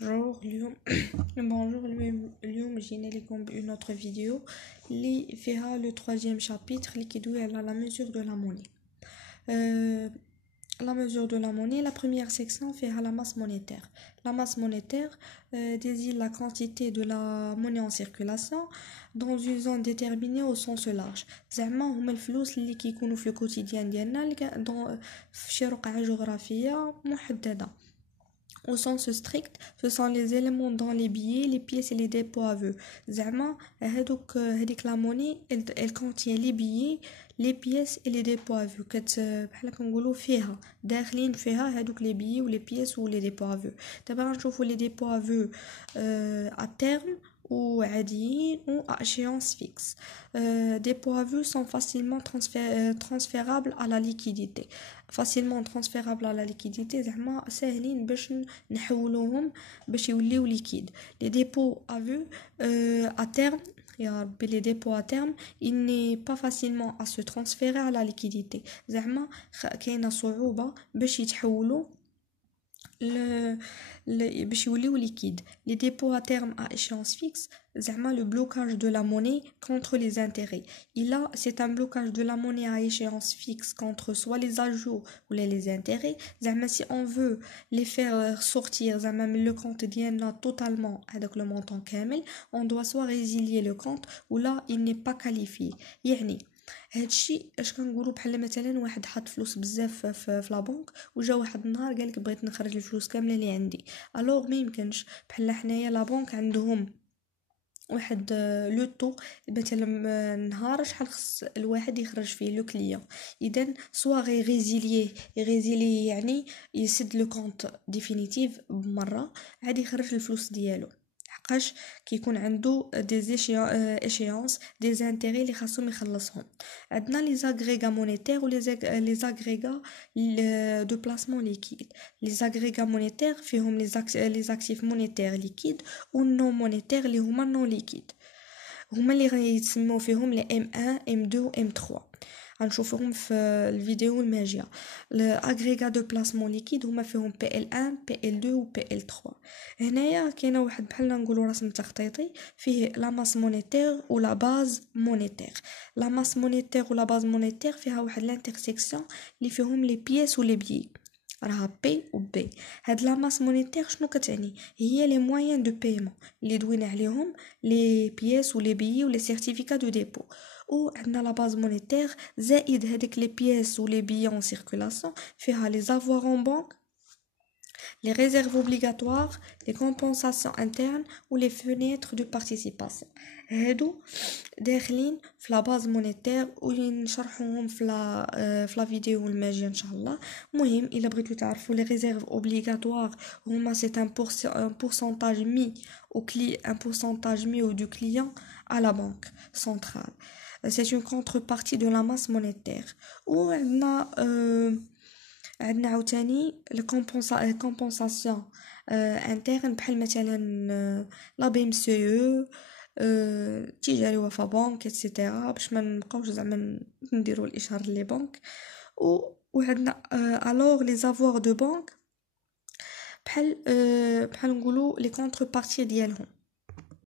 Bonjour, bonjour, اليوم جينا لكم بune autre vidéo اللي فيها le troisième chapitre اللي كيدوي على la mesure de la monnaie. La mesure de la monnaie, la première section fait la masse monétaire. La masse monétaire désigne la quantité de la monnaie en circulation dans une zone déterminée au sens large. زعما هما الفلوس اللي كيكونوا في الكوتيديان ديالنا في شي رقعة جغرافية محددة. Au sens strict, ce sont les éléments dans les billets, les pièces et les dépôts à vœux. زعما هذيك la monnaie, elle contient les billets, les pièces et les dépôts à vœux. بحال كنقولوا فيها داخلين فيها هذوك les billets ou les pièces ou les dépôts à vœux. دابا غنشوفوا les dépôts à vœux à terme ou عاديين ou à échéance fixe. Dépôts à vœux sont facilement transférables à la liquidité. Facilement transférables à la liquidité زعما ساهلين باش نحولوهم باش يوليو liquide. Les dépôts à vœux à terme les dépôts à terme il n'est pas facilement à se transférer à la liquidité زعما كاينه صعوبة باش يتحولوا باش يوليو liquide. Les dépôts à terme à échéance fixe زعما le blocage de la monnaie contre les intérêts. Et là c'est un blocage de la monnaie à échéance fixe contre soit les ajouts ou les intérêts. زعما si on veut les faire sortir زعما من le compte ديالنا totalement avec le montant كامل, on doit soit résilier le compte ou là il n'est pas qualifié. يعني هادشي اش كنقولوا بحال مثلا واحد حط فلوس بزاف في لا بنك وجا واحد النهار قالك بغيت نخرج الفلوس كامله اللي عندي الوغ ما يمكنش بحال حنايا لا بنك عندهم واحد لو طو مثلا نهار شحال خص الواحد يخرج فيه لو كليون اذا سوا غي ريزيلي يعني يسد لو كونط ديفينيتيف بمره عادي يخرج الفلوس ديالو حقاش كيكون عنده دي échéances دي انتيري اللي خاصهم يخلصهم. عندنا لي زاغريغا مونيتير و لي زاغريغا دو بلاسمون ليكيد. لي زاغريغا مونيتير فيهم لي زاكتيف مونيتير ليكيد و نون مونيتير اللي هما نون ليكيد. هما اللي غيتسموا فيهم لي M1 M2 و M3. غنشوفوهم في الفيديو الماجيه. الاغريغا دو بلاسمون ليكيد هما فيهم PL1 PL2 و PL3. هنايا كاينه واحد بحال نقولوا رسم تخطيطي فيه لا ماس مونيتير و لا باز مونيتير. لا ماس مونيتير و لا باز مونيتير فيها واحد لانترسيكسيون اللي فيهم لي بييس و لي بيي راها بي و بي. هاد لا ماس مونيتير شنو كتعني؟ هي لي مويان دو بايمون اللي دوينا عليهم لي بييس و لي بيي و لي سيرتيفيكا دو ديبو. و عندنا لا باز مونيتير زائد هذيك لي بييس و لي بيي en circulation فيها لي avoirs en banque, les réserves obligatoires, les compensations internes ou les fenêtres de participation. هادو داخلين في لا باز مونيتير ونشرحوهم في لا فيديو الماجيه ان شاء الله. مهم الا بغيتو تعرفوا لي ريزيرف اوبليغاتوار هما سي ان pourcentage mis un pourcentage mis du client à la banque centrale. C'est une contrepartie de la masse monétaire. و عندنا عاوتاني الكومبونساسيون انترن بحال مثلا لا بي ام سي او تجاري وفا بنك ايتترا باش ما نبقاوش زعما نديروا الاشهار لي بنك. وعندنا الوغ لي زافوار دو بنك بحال نقولوا لي كونتربارتي ديالهم